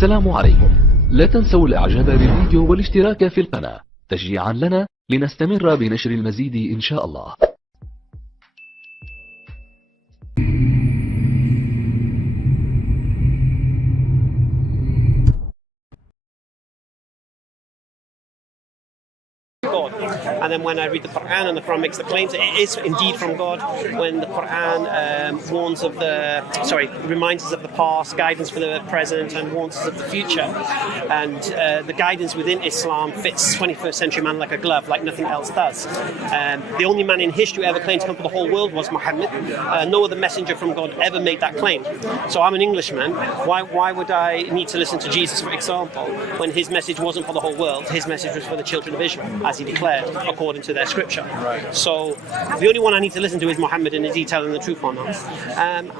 السلام عليكم. لا تنسوا الاعجاب بالفيديو والاشتراك في القناة تشجيعا لنا لنستمر بنشر المزيد ان شاء الله. And then when I read the Quran and the Quran makes the claims, it is indeed from God. When the Quran reminds us of the past, guidance for the present, and warns us of the future. And the guidance within Islam fits 21st century man like a glove, like nothing else does. The only man in history who ever claimed to come for the whole world was Muhammad. No other messenger from God ever made that claim. So I'm an Englishman. Why would I need to listen to Jesus, for example, when his message wasn't for the whole world? His message was for the children of Israel, as he declared, according to their scripture. Right. So the only one I need to listen to is Muhammad, and is he telling the truth or not? And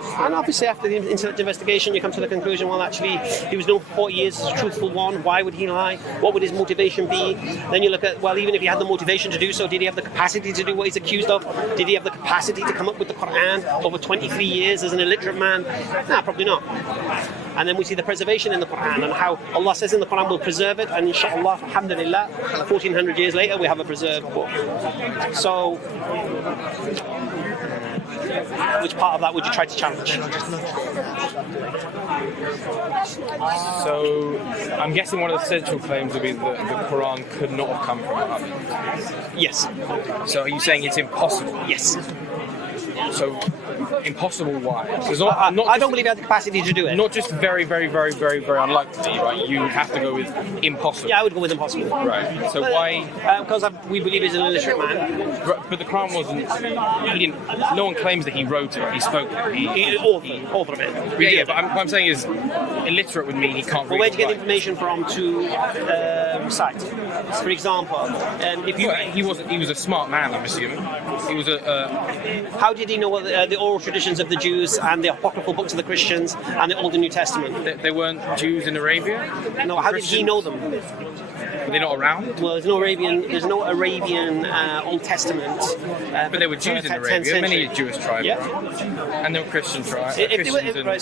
obviously after the internet investigation you come to the conclusion, well actually he was known for 40 years as a truthful one. Why would he lie? What would his motivation be? Then you look at, well, even if he had the motivation to do so, did he have the capacity to do what he's accused of? Did he have the capacity to come up with the Quran over 23 years as an illiterate man? Nah, probably not. And then we see the preservation in the Quran and how Allah says in the Quran we'll preserve it, and inshallah, alhamdulillah, 1400 years later we have a preserved book. So which part of that would you try to challenge? So I'm guessing one of the central claims would be that the Quran could not have come from Muhammad. Yes. So are you saying it's impossible? Yes. So impossible why? I don't believe he had the capacity to do it. Not just very, very, very, very, very unlikely, right? You would have to go with impossible. Yeah, I would go with impossible. Right. So why? Because we believe he's an illiterate man. But the Quran wasn't. He didn't. No one claims that he wrote it. He spoke it. Author of it. Yeah. But what I'm saying is, illiterate would mean he can't read. Well, where do you get information from to recite? For example, if you he was a smart man, I'm assuming. He was a. How did he know the oral traditions of the Jews and the apocryphal books of the Christians and the Old and New Testament? They weren't Jews in Arabia? No, how did he know them? Were they not around? Well, there's no Arabian Old Testament. But there were Jews in Arabia, many Jewish tribes, yeah. Right? And there were Christian tribes.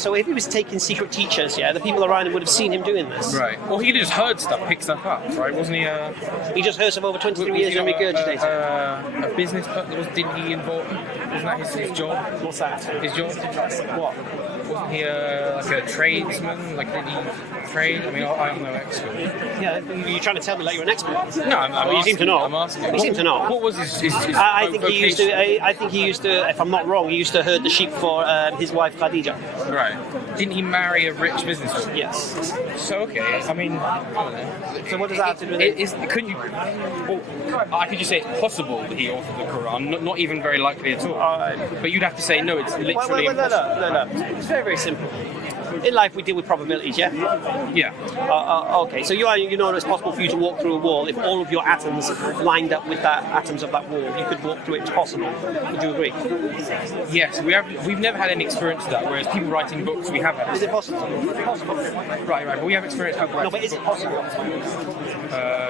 So if he was taking secret teachers, the people around him would have seen him doing this. Right. Well, he just heard stuff, picked stuff up, right? Wasn't he? He just heard stuff over 23 years and regurgitated. A business person? Didn't he involve? Wasn't that his job? What's that? His job? What? Wasn't he like a tradesman? Like, did he trade? I mean, I'm no expert. Yeah, you're trying to tell me like you're an expert. No, you seem to know. I'm asking. You seem to know. What was his I think he used to. If I'm not wrong, he used to herd the sheep for his wife Khadija. Right. Didn't he marry a rich businesswoman? Yes. So okay. I mean, I don't know. So what does that have to do with it? Couldn't you? Well, I could just say it's possible that he authored the Quran. Not even very likely at all. But you'd have to say no. It's literally impossible. No. It's very, very simple. In life, we deal with probabilities, yeah? Yeah. Okay, so you know it's possible for you to walk through a wall. If all of your atoms lined up with atoms of that wall, you could walk through it. It's possible. Would you agree? Yes, we've never had any experience of that, whereas people writing books, we have had. Is it possible? Right, but we have experience of writing. No, but is it possible?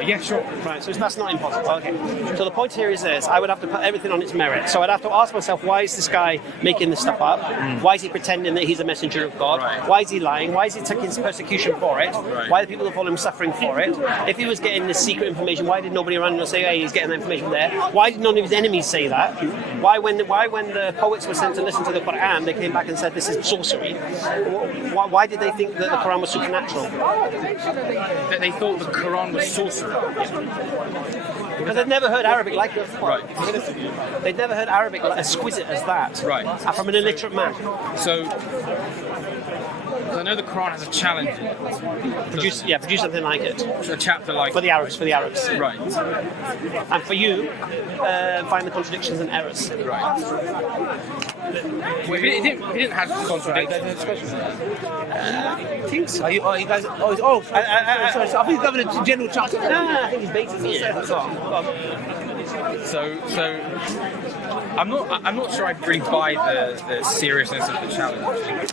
Yeah, sure. Right, so that's not impossible. Okay. So the point here is this: I would have to put everything on its merit. So I'd have to ask myself, why is this guy making this stuff up? Why is he pretending that he's a messenger of God? Right. Why is he lying? Why is he taking persecution for it? Right. Why are the people that follow him suffering for it? If he was getting this secret information, why did nobody around him say, hey, he's getting that information there? Why did none of his enemies say that? Why when the poets were sent to listen to the Quran, they came back and said this is sorcery? Why did they think that the Quran was supernatural? That they thought the Quran was sorcery. Because they'd never heard Arabic like that. Right. They'd never heard Arabic like exquisite as that. Right. From an illiterate man. So I know the Quran has a challenge in it. Produce something like it. A chapter like for the Arabs. Right. And for you, find the contradictions and errors. Right. Well, it didn't have contradictions. I think so. You guys? Sorry. I think he's having a general chat. No, I think he's baiting me. So I'm not sure I really buy the seriousness of the challenge.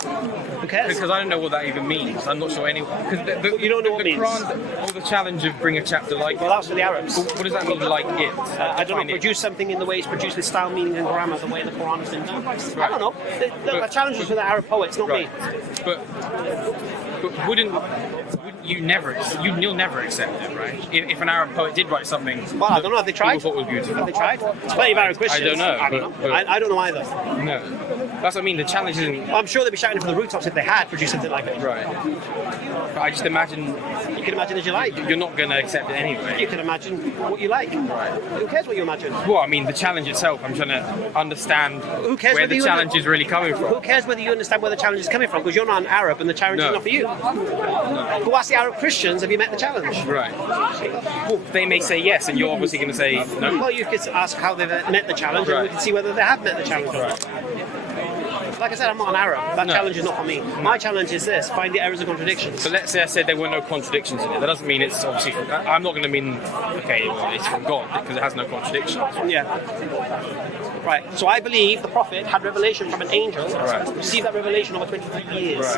Okay. Because I don't know what that even means. I'm not sure anyone. Because you don't know what it means. Quran, or the challenge of bring a chapter like. Well, that's for the Arabs. What does that mean, like it? I don't know. Produce something in the way it's produced with style, meaning, and grammar, the way the Quran has been done. Right. I don't know. The challenge is for the Arab poets, not me. But But wouldn't you'll never accept it, right? If an Arab poet did write something, well, I don't know. Have they tried? People thought was beautiful. Have they tried? There's plenty of Arab Christians. I don't know. I don't know either. No, that's what I mean. The challenge isn't. I'm sure they'd be shouting from the rooftops if they had produced something like it. Right. But I just imagine. You can imagine as you like. You're not going to accept it anyway. You can imagine what you like. Right. Who cares what you imagine? Well, I mean, the challenge itself. I'm trying to understand where the challenge is really coming from. Who cares whether you understand where the challenge is coming from? Because you're not an Arab, and the challenge is not for you. No. Go ask the Arab Christians, have you met the challenge? Right. Well, they may say yes, and you're obviously going to say no. Well, you could ask how they've met the challenge, and we can see whether they have met the challenge. Right. Like I said, I'm not an Arab. That challenge is not for me. My challenge is this: find the errors and contradictions. So let's say I said there were no contradictions in it. That doesn't mean it's obviously from, I'm not going to mean, okay, well, it's from God, because it has no contradictions. Yeah. Right. So I believe the Prophet had revelation from an angel, received that revelation over 23 years,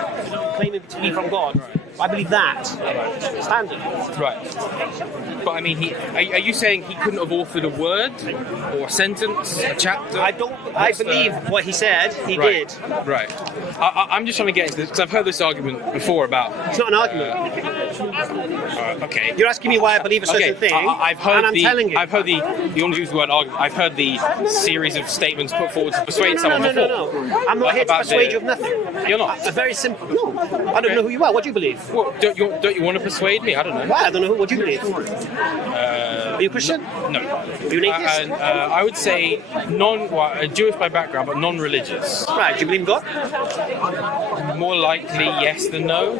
claiming to be from God. Right. I believe that. Standard. Right. But I mean, are you saying he couldn't have authored a word or a sentence, a chapter? I believe what he said, he did. Right. I'm just trying to get into this because I've heard this argument before about. It's not an argument. Okay. You're asking me why I believe a certain thing, I've heard and I'm telling you. I've heard you want to use the word argument. I've heard the series of statements put forward to persuade someone before. No. I'm not here to persuade you of nothing. You're not. It's very simple. No. I don't know who you are. What do you believe? Well, don't you want to persuade me? I don't know. Why? I don't know. What do you believe? Are you Christian? No. Are you an atheist? I would say Jewish by background, but non-religious. Right. Do you believe in God? More likely yes than no.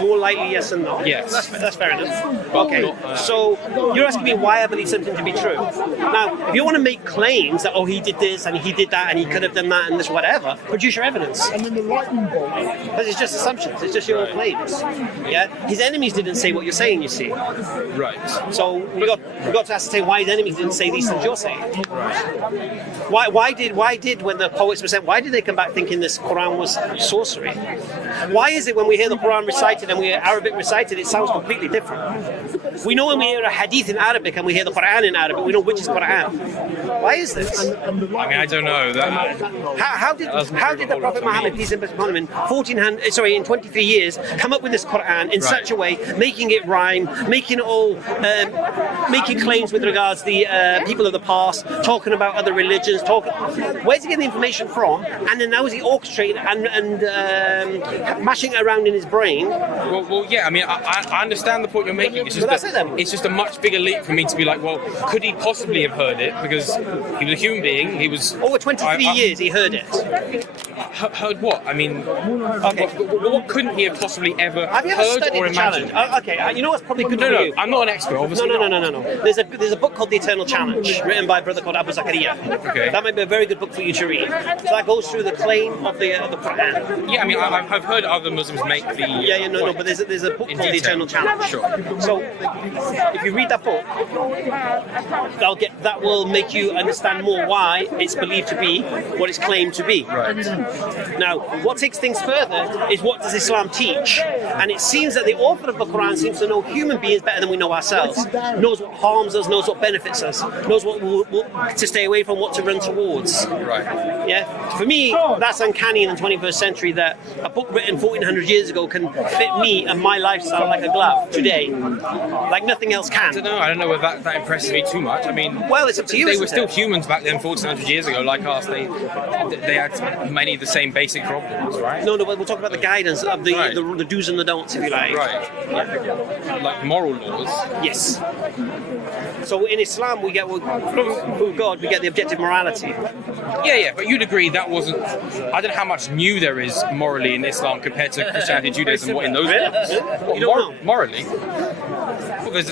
More likely yes than no. Yes. That's fair enough. Okay. So you're asking me why I believe something to be true. Now, if you want to make claims that he did this and he did that and he could have done that and this whatever, produce your evidence. But it's just assumptions. It's just your claims. Yeah. His enemies didn't say what you're saying. You see. Right. So we got to ascertain why his enemies didn't say these things you're saying. Right. Why did when the poets were saying, why did they come back thinking this Quran was sorcery? Why is it when we hear the Quran recited and we hear Arabic recited, it sounds completely different? We know when we hear a hadith in Arabic and we hear the Quran in Arabic, we know which is Quran. Why is this? I mean, I don't know. How did the Prophet Muhammad, peace and blessings upon him, in 23 years, come up with this Quran in such a way, making it rhyme, making it all, making claims with regards to the people of the past, talking about other religions, where's he getting the information from? And then how is he orchestrating and mashing it around in his brain? Well, yeah. I mean, I understand the point you're making. It's just a much bigger leap for me to be like, well, could he possibly have heard it? Because he was a human being. He was over 23 years. He heard it. Heard what? I mean, what couldn't he have possibly ever have you ever heard studied or the imagined? challenge? Okay, you know what's probably good for you? I'm not an expert, obviously. No. There's a book called The Eternal Challenge, written by a brother called Abu Zakaria. Okay. That might be a very good book for you to read. So that goes through the claim of the Quran. Yeah, I mean, I've heard other Muslims make the. No, but there's a book called The Eternal Challenge. Sure. So if you read that book, that will make you understand more why it's believed to be what it's claimed to be. Right. Now, what takes things further is what does Islam teach? And it seems that the author of the Quran seems to know human beings better than we know ourselves. Knows what harms us, knows what benefits us, knows what to stay away from, what to run towards. Right. Yeah. For me, that's uncanny in the 21st century that a book written 1400 years ago can fit me and my lifestyle like a glove today, like nothing else can. I don't know whether that impresses me too much. I mean, well, it's up to you. They were still humans back then, 1400 years ago, like us. They had many of the same basic problems, right? No, but we'll talk about the guidance of the do's and the don'ts, if you like. Right. Like moral laws. Yes. So in Islam, we get through God, we get the objective morality. Yeah, but you'd agree that wasn't. I don't know how much new there is morally in Islam compared to Christianity and Judaism. What in those books? You don't know. Morally? Well,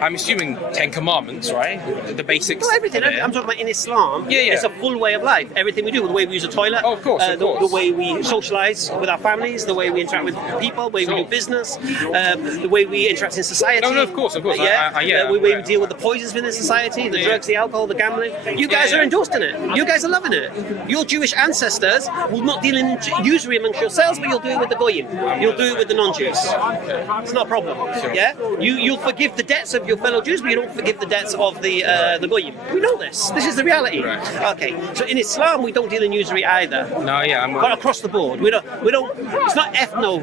I'm assuming 10 Commandments, right? The basics. Well, everything. I'm talking about in Islam. Yeah. It's a full way of life. Everything we do, the way we use a toilet. Oh, of course. The way we socialise with our families, the way we interact with people, the way we do business, the way we interact in society. No, of course. Yeah. The way we deal with the poisons within society, the drugs, the alcohol, the gambling. You guys are endorsing it. You guys are loving it. Your Jewish ancestors will not deal in usury amongst yourselves, but you'll do it with the goyim. You'll do it with the non-Jews. It's not a problem. Sure. Yeah. You'll forgive the debts of your fellow Jews, but you don't forgive the debts of the goyim. We know this. This is the reality. Right. Okay. So in Islam, we don't deal in usury either. No, yeah. But across the board. We don't. It's not ethno.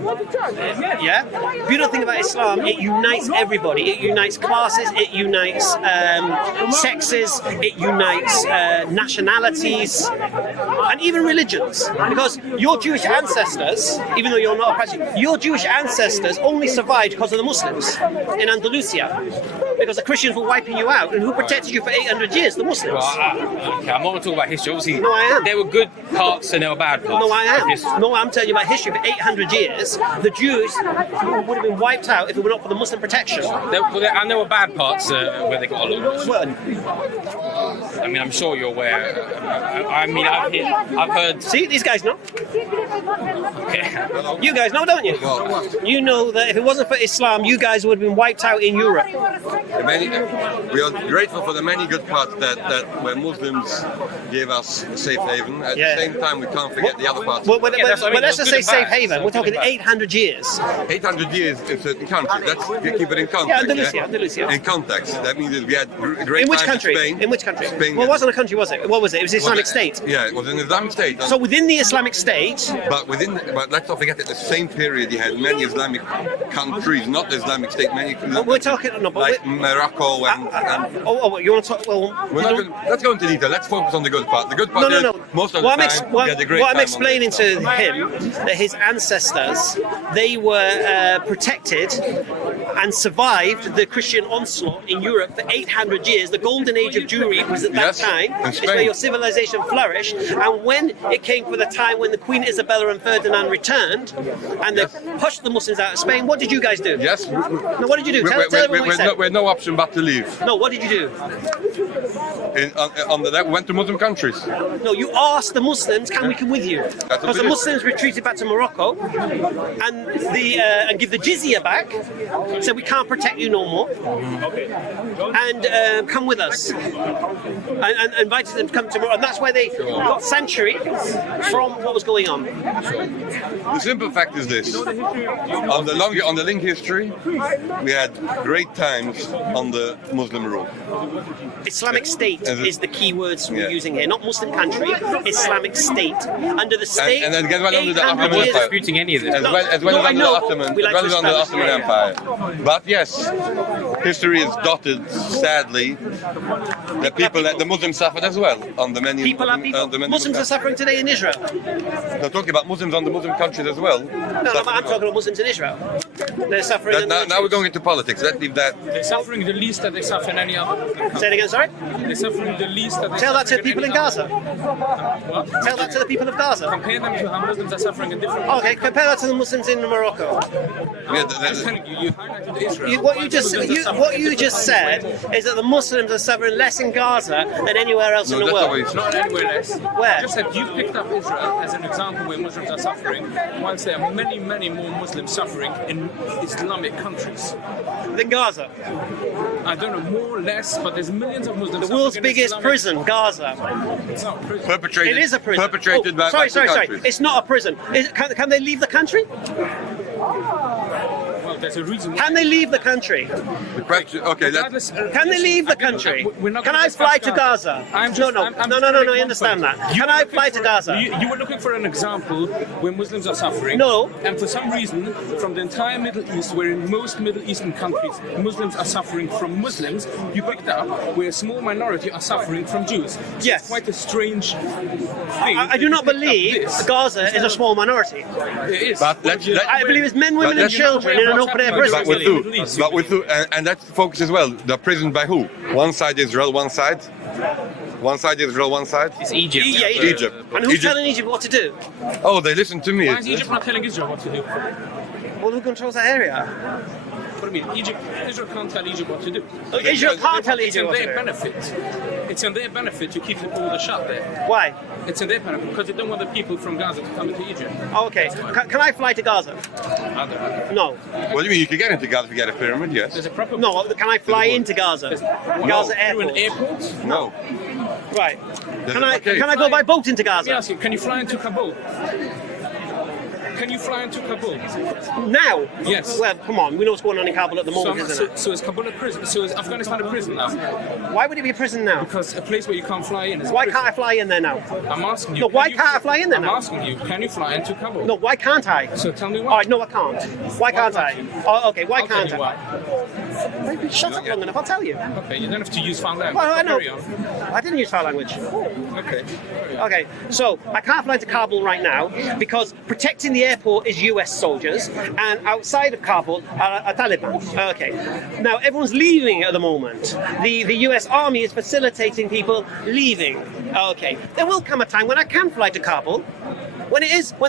Yeah. Beautiful thing about Islam, it unites everybody. It unites classes. It unites sexes. It unites nationalities, and even religions. Because your Jewish ancestors, even though you're not a practicing, your Jewish ancestors only survived because of the Muslims in Andalusia. Because the Christians were wiping you out, and who protected you for 800 years? The Muslims. Well, okay, I'm not going to talk about history. Obviously, No, I am. there were good parts and there were bad parts. No, I am. Yes. No, I'm telling you about history. For 800 years, the Jews would have been wiped out if it were not for the Muslim protection. And there were bad parts where they got along. Well, I mean, I'm sure you're aware. I've heard. see, these guys know. Okay. You guys know, don't you? You know that if it wasn't for Islam, you guys would have been wiped out in Europe. We are grateful for the many good parts that where Muslims gave us a safe haven. At the same time, we can't forget the other parts. Well, that's what I mean, let's just say good and safe bad. haven. We're talking 800 years. 800 years in certain countries. Let's keep it in context. Yeah, Andalusia. In context, that means that we had great In which times country? Spain. In which country? Spain. Well, it wasn't a country, was it? What was it? It was the Islamic State. Yeah, it was an Islamic State. So within the Islamic State, But let's not forget that the same period you had many Islamic countries, not the Islamic State, many we're talking like Morocco and you want to talk? Well, let's go into detail. Let's focus on the good part. The good part is most of the time we had a great what I'm time explaining to him that his ancestors, they were protected and survived the Christian onslaught in Europe for 800 years. The golden age of Jewry was at that time. in It's Spain. where your civilization flourished. And when it came for the time when the Queen Isabella and Ferdinand returned and they pushed the Muslims out of Spain, what did you guys do? Yes. No, what did you do? Tell everyone what you said. We had no option but to leave. No, what did you do? We went to Muslim countries. No, you asked the Muslims, can we come with you? Because the Muslims retreated back to Morocco and give the jizya back, said we can't protect you no more, and come with us. And invited them to come to Morocco. And that's where they got sanctuary from what was going on. The simple fact is this: on the link history, we had great times under Muslim rule. Islamic State is the key words we're using here, not Muslim country. Islamic State. Under the state, and then well under the 800 Ottoman years. Empire. Disputing any of this. As well as under the Ottoman, We like to under the establish- Ottoman Empire. But yes, history is dotted, sadly, that the Muslims suffered as well on the many. People are people. on the many Muslims are suffering today in Israel. They're talking about Muslims on the Muslim countries as well. No, I'm talking about Muslims in Israel. They're suffering. Now we're going into politics. Let's leave that. They're suffering the least that they suffer in any other. Say it again, sorry? They're suffering the least that they Tell that suffer to people in any Gaza. other- What? Tell that to the people of Gaza. Compare them to how Muslims are suffering in different. Okay, compare that to the Muslims in Morocco. I'm telling you, you highlighted Israel. What you just said is that the Muslims are suffering less in Gaza than anywhere else in the that's not what world. you Not anywhere less. Where? I just said you picked up Israel as an example where Muslims are suffering, whilst there are many, many more Muslims suffering in Islamic countries. Than Gaza. I don't know, more or less, but there's millions of Muslims. The world's suffering in biggest Islamic- prison, Gaza. It's not a prison. Perpetrated. It is a prison. Perpetrated by sorry. countries. It's not a prison. Can they leave the country? Well, there's a reason. Can they leave the country? The question. Okay, Regardless- Can they leave the country? We're not Can gonna I fly discuss to Gaza? I'm No, just- no, I'm no, just no, trying no, to make I one understand point. that. You Can were I looking fly to for- Gaza? You were looking for an example where Muslims are suffering. No. And for some reason, from the entire Middle East, where in most Middle Eastern countries Muslims are suffering from Muslims, you picked up where a small minority are suffering from Jews. So Yes. It's quite a strange thing. I do not believe Gaza is a small minority. It is. But I believe it's men, women, and let's- children in an open-air prison. But with who? But with who? And let's focus as well. They're prisoned by who? One side Israel, one side. One side Israel, one side. It's Egypt. Yeah, Egypt. And who's Egypt. telling Egypt what to do? Oh, they listen to me. Why is Egypt not telling Israel what to do? Well, who controls that area? What do you mean? Israel can't tell Egypt what to do. Israel can't tell It's Egypt in what to their do. benefit. It's in their benefit to keep the border shut there. Why? It's in their benefit because they don't want the people from Gaza to come into Egypt. Oh, okay. Can I fly to Gaza? No. What do you mean? You can get into Gaza if you get a pyramid, yes. There's a proper. No, can I fly into Gaza? Gaza Through an airport. airport. No. Right. There's Can a- I okay. can I go by boat into Let me Gaza? ask you, can you fly into Kabul? Can you fly into Kabul? Now? Yes. Well, come on. We know what's going on in Kabul at the moment, isn't it? So is Kabul a prison? So is Afghanistan a prison now? Why would it be a prison now? Because a place where you can't fly in is a Why prison. can't I fly in there now? I'm asking you. No, why can't I fly in there now? I'm asking you, can you fly into Kabul? No, why can't I? So tell me why. All right, no, I can't. Why can't I? Oh, okay, why I'll tell can't you I? why. Maybe shut up long enough, I'll tell you. Okay, you don't have to use foul language. Well, I know. Carry on. I didn't use foul language. Okay. Okay, so I can't fly to Kabul right now because protecting the airport is US soldiers and outside of Kabul are Taliban. Okay, now everyone's leaving at the moment. The US Army is facilitating people leaving. Okay, there will come a time when I can fly to Kabul. When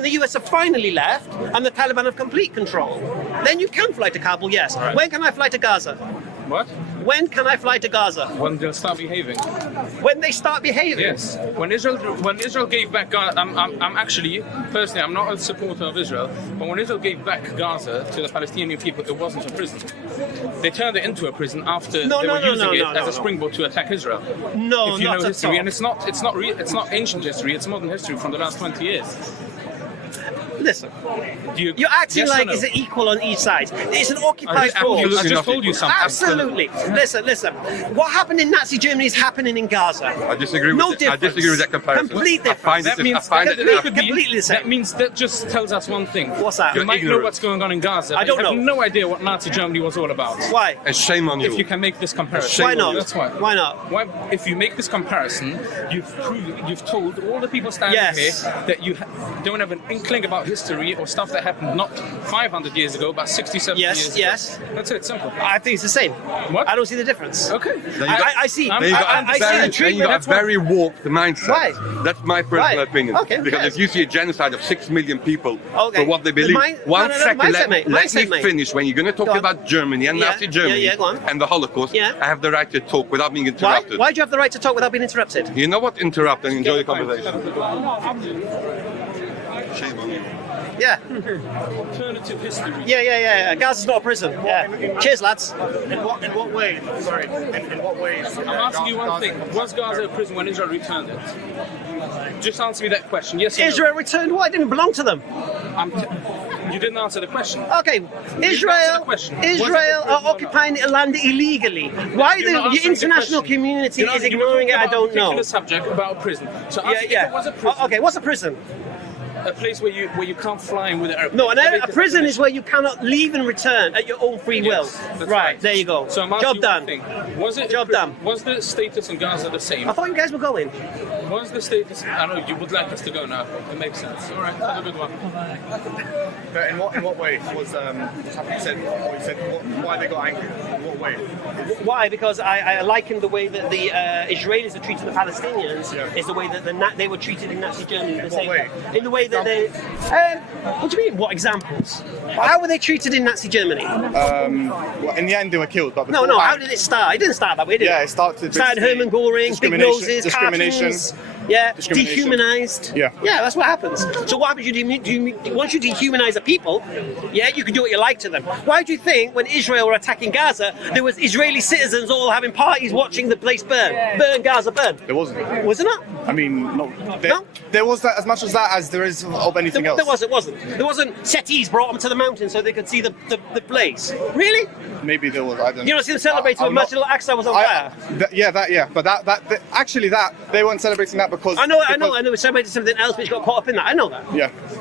the US have finally left and the Taliban have complete control, then you can fly to Kabul, yes. Right. When can I fly to Gaza? What? When can I fly to Gaza? When they'll start behaving. When they start behaving? Yes. When Israel gave back Gaza, I'm actually, personally, I'm not a supporter of Israel, but when Israel gave back Gaza to the Palestinian people, it wasn't a prison. They turned it into a prison after they were using it as a springboard to attack Israel. No, if you not know at history, all. and it's not ancient history, it's modern history from the last 20 years. Listen, You're acting like it's equal on each side. It's an occupied force. I just told you something. Absolutely. Listen. What happened in Nazi Germany is happening in Gaza. I disagree with No that. difference. I disagree with that comparison. Complete difference. I find That it. means I find it. completely the same. That means that just tells us one thing. What's that? You You're might know ignorant. what's going on in Gaza. I but don't you have know. no idea what Nazi Germany was all about. Why? And shame on you. If you can make this comparison. Why not? That's why. Why not? Why, if you make this comparison, you've told all the people standing Yes. here that you don't have an inkling about history or stuff that happened not 500 years ago, but 60, 70 years ago. Yes. That's it, simple. I think it's the same. What? I don't see the difference. Okay. I see. Then Then you got I a see the very, then you treatment. got a That's why. very warped mindset. Why? That's my personal Why? opinion. Okay, Because yes. if you see a genocide of 6 million people Okay. for what they believe, one no, second, mindset, mate. let Mindset, me mate. finish. When you're going to talk Go on. about Germany and Yeah, Nazi Germany yeah, go on. and the Holocaust, Yeah. I have the right to talk without being Why? interrupted. Why do you have the right to talk without being interrupted? You know what? Interrupt and enjoy the conversation. Shame on you. Yeah. Alternative history. Yeah. Gaza's not a prison. Yeah. Cheers, lads. In what way? Sorry. In what ways? I'm asking you one thing. Was Gaza a prison when Israel returned it? Just answer me that question. Yes or no? Israel returned what? It didn't belong to them. You didn't answer the question. Okay, answer the Israel question. Israel are occupying land illegally. Why You're not the answering international question. community You're not- is you were ignoring it, talking I about don't a particular know. subject about a prison. So Yeah, if it was a prison, Okay, what's a prison? a place where you can't fly in with an airplane. No, a prison is where you cannot leave and return at your own free will. Yes, that's Right, there you go. So I'm asking Job you done. one thing. Was it Job done. Was the status in Gaza the same? I thought you guys were going. Was the status? I know you would like us to go now. It makes sense. All right, have a good one. But in what way was why they got angry? In what way? Why? Because I liken the way that the Israelis are treating the Palestinians is the way that they were treated in Nazi Germany. The same way? In the way that they. What do you mean? What examples? How were they treated in Nazi Germany? Well, in the end, they were killed. But No. How did it start? It didn't start that way, did it? Yeah, it started Hermann Göring, big noses, discrimination. cartoons. Yeah, Discrimination. dehumanized. Yeah. That's what happens. So what happens? Once you dehumanize a people, you can do what you like to them. Why do you think when Israel were attacking Gaza, there was Israeli citizens all having parties watching the place burn? Burn Gaza, burn. There wasn't. Was it not? I mean, no. No? There was that as much as that as there is of anything else. There wasn't. There wasn't settees brought them to the mountain so they could see the place. Really? Maybe there was. I don't know. You don't see them celebrating when Masjid al-Aqsa was on fire? But that actually they weren't celebrating that because I know. They celebrated something else, but you got caught up in that. I know that.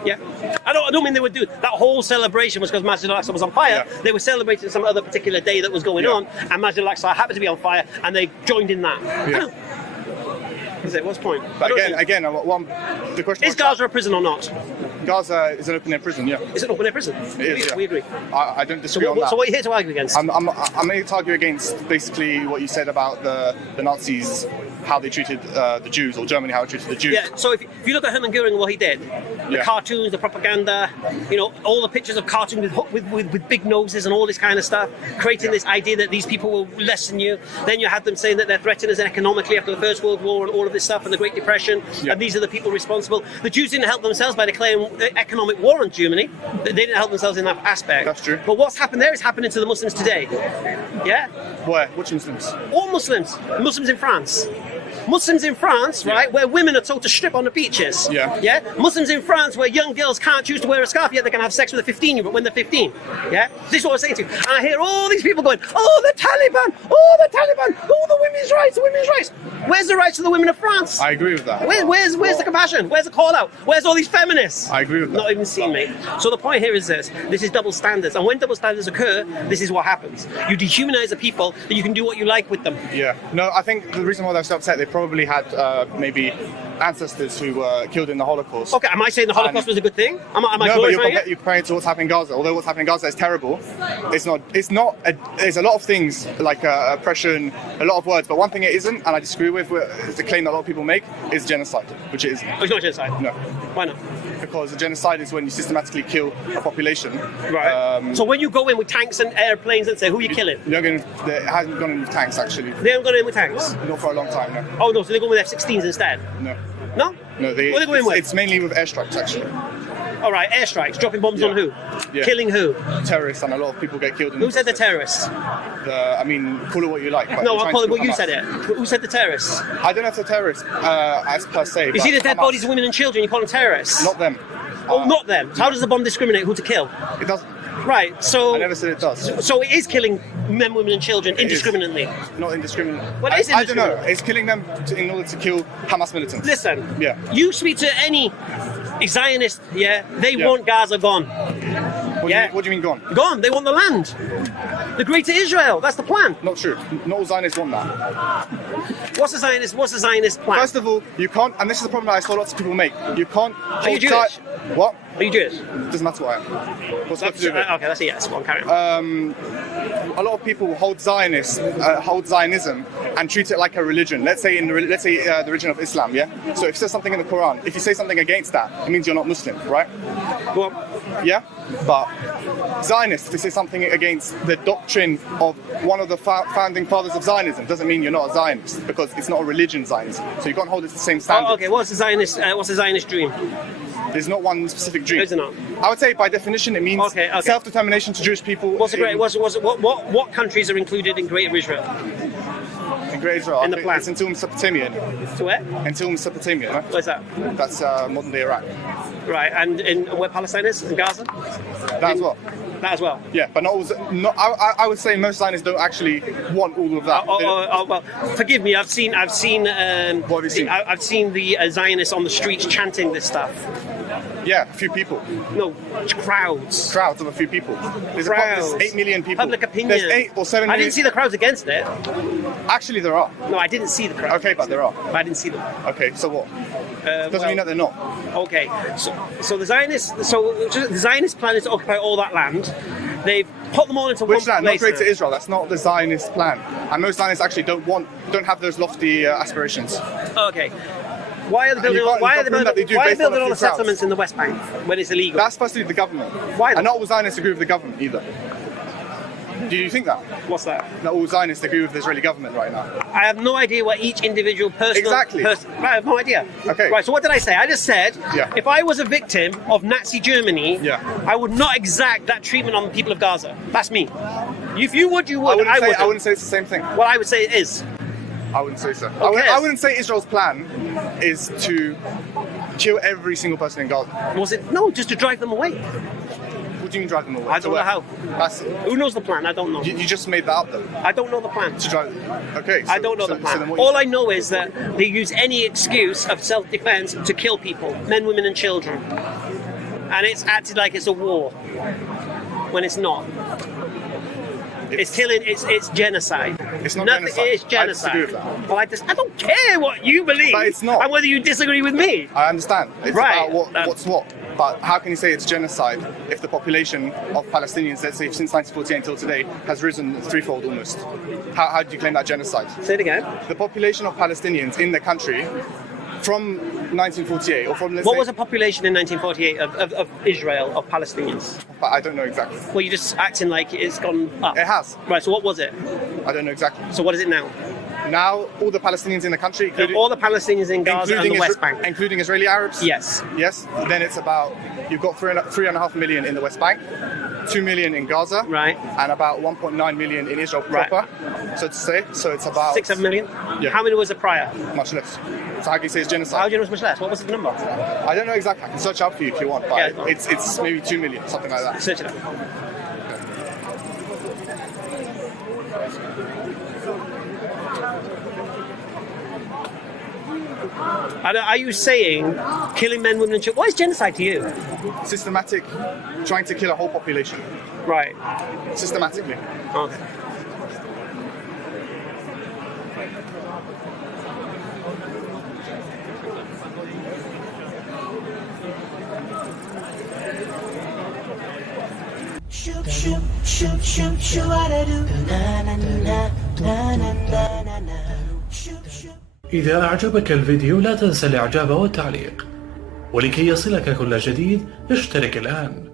Yeah. I don't mean they would do that whole celebration was because Masjid al-Aqsa was on fire. Yeah. They were celebrating some other particular day that was going on, and Masjid al-Aqsa happened to be on fire, and they joined in that. Yeah. I know. Is it? What's the point? But the question Is Gaza a prison or not? Gaza is an open-air prison. Yeah. Is it an open-air prison? It is, yeah. We agree. I don't So disagree on what that. are you here to argue against? I'm here to argue against basically what you said about the Nazis, how they treated the Jews, or Germany, how it treated the Jews. Yeah, so if you look at Hermann Göring and what he did, the cartoons, the propaganda, all the pictures of cartoons with big noses and all this kind of stuff, creating this idea that these people will less than you. Then you had them saying that they're threatened us economically after the First World War and all of this stuff and the Great Depression, and these are the people responsible. The Jews didn't help themselves by declaring economic war on Germany. They didn't help themselves in that aspect. That's true. But what's happened there is happening to the Muslims today. Yeah? Where? Which Muslims? All Muslims. Muslims in France. Muslims in France, right, where women are told to strip on the beaches. Yeah. Muslims in France where young girls can't choose to wear a scarf yet they can have sex with a 15-year-old when they're 15. Yeah. This is what I'm saying to you. And I hear all these people going, oh, the Taliban, oh, the women's rights, Where's the rights of the women of France? I agree with that. Where's the compassion? Where's the call out? Where's all these feminists? I agree with that. Not even seen, mate. So the point here is this is double standards. And when double standards occur, this is what happens. You dehumanize the people, that you can do what you like with them. Yeah. No, I think the reason why they're so upset, they probably had maybe ancestors who were killed in the Holocaust. Okay, am I saying the Holocaust was a good thing? Am I no, but glorifying it? you're comparing to what's happening in Gaza. Although what's happening in Gaza is terrible, it's not. There's a lot of things like oppression, a lot of words, but one thing it isn't, and I disagree with, is the claim that a lot of people make, is genocide, which it isn't. Oh, it's not genocide? No. Why not? Because a genocide is when you systematically kill a population. Right. So when you go in with tanks and airplanes and say, who are you killing? It hasn't gone in with tanks, actually. They haven't gone in with tanks? Not for a long time, no. Oh, no, so they're going with F-16s instead? No. No? No, what are they going with? It's mainly with airstrikes, actually. All right, airstrikes, dropping bombs on who? Yeah. Killing who? Terrorists, and a lot of people get killed. Who said the terrorists? I mean, call it what you like. No, I'll call it what you said it. Who said the terrorists? I don't know if they're terrorists, as per se. You see the dead bodies of women and children, you call them terrorists? Not them. Oh, not them. So how does the bomb discriminate who to kill? It doesn't. Right, so... I never said it does. So it is killing men, women and children indiscriminately? Not indiscriminately. Well, it is I don't know. indiscriminate. It's killing them in order to kill Hamas militants. Listen, Yeah. you speak to any Zionist, they want Gaza gone. What do you mean gone? Gone, they want the land. The Greater Israel, that's the plan. Not true. Not all Zionists want that. What's the Zionist plan? First of all, you can't, and this is the problem that I saw lots of people make, you can't Are you hold tight... Jewish? What? Are you Jewish? Doesn't matter what I am. What's that to do with it? Okay, that's a yes. Go on, carry on. A lot of people hold Zionism and treat it like a religion. Let's say the religion of Islam, yeah? So if it says something in the Quran, if you say something against that, it means you're not Muslim, right? Go on. Yeah? But Zionists, if they say something against the doctrine of one of the founding fathers of Zionism, doesn't mean you're not a Zionist, because it's not a religion, Zionism. So you can't hold it to the same standard. Oh, okay, what's the Zionist dream? There's not one specific dream. Is it not? I would say by definition it means self-determination to Jewish people. What countries are included in Greater Israel? In Greater Israel, in the plan. It's until Mesopotamia. To where? Until Mesopotamia, right? Where's that? That's modern day Iraq. Right, and where Palestine is? In Gaza? That as well. That as well? Yeah, but I would say most Zionists don't actually want all of that. Well, forgive me. I've seen. What have you seen? I've seen the Zionists on the streets chanting this stuff. Yeah, a few people. No, crowds. Crowds of a few people. There's 8 million people. Public opinion. There's 8 or 7 million. I didn't see the crowds against it. Actually, there are. No, I didn't see the crowds. Okay, but there are. But I didn't see them. Okay, so what? Doesn't mean that they're not. Okay, so the Zionist plan is to occupy all that land. They've put them all into one place. Not Greater Israel. That's not the Zionist plan. And most Zionists actually don't have those lofty aspirations. Okay. Why are they building all the settlements in the West Bank when it's illegal? That's supposed to be the government. Why not? And not all Zionists agree with the government either. Do you think that? What's that? Not all Zionists agree with the Israeli government right now. I have no idea what each individual person... Exactly. Right, I have no idea. Okay. Right, so what did I say? I just said, if I was a victim of Nazi Germany, I would not exact that treatment on the people of Gaza. That's me. If you would, you would. I wouldn't say it's the same thing. Well, I would say it is. I wouldn't say so. Okay. I wouldn't say Israel's plan is to kill every single person in Gaza. Was it? No, just to drive them away. What do you mean drive them away? I don't know how. Who knows the plan? I don't know. You just made that up though. I don't know the plan. To drive. Okay. I don't know the plan. All I know is that they use any excuse of self-defense to kill people, men, women, and children, and it's acted like it's a war when it's not. It's killing. It's genocide. It's not Nothing, genocide. It's genocide. I disagree with that. Well, I don't care what you believe. But it's not. And whether you disagree with me. I understand. It's right. about what's what. But how can you say it's genocide if the population of Palestinians, let's say since 1948 until today, has risen threefold almost? How do you claim that genocide? Say it again. The population of Palestinians in the country from 1948 or from what was the population in 1948 of Israel, of Palestinians? But I don't know exactly. Well, you're just acting like it's gone up. It has. Right, so what was it? I don't know exactly. So what is it now? Now, all the Palestinians in the country, all the Palestinians in Gaza and the West Bank, including Israeli Arabs. Yes. Yes. Then it's about, you've got 3.5 million in the West Bank, 2 million in Gaza, right, and about 1.9 million in Israel proper. So to say, so it's about 6-7 million. Yeah. How many was it prior? Much less. So how can you say it's genocide? How do you know it's much less? What was the number? I don't know exactly. I can search up for you if you want, but it's maybe 2 million, something like that. Search it up. Are you saying killing men, women and children? What is genocide to you? Systematic, trying to kill a whole population. Right. Systematically. Okay. إذا أعجبك الفيديو لا تنسى الإعجاب والتعليق، ولكي يصلك كل جديد اشترك الآن.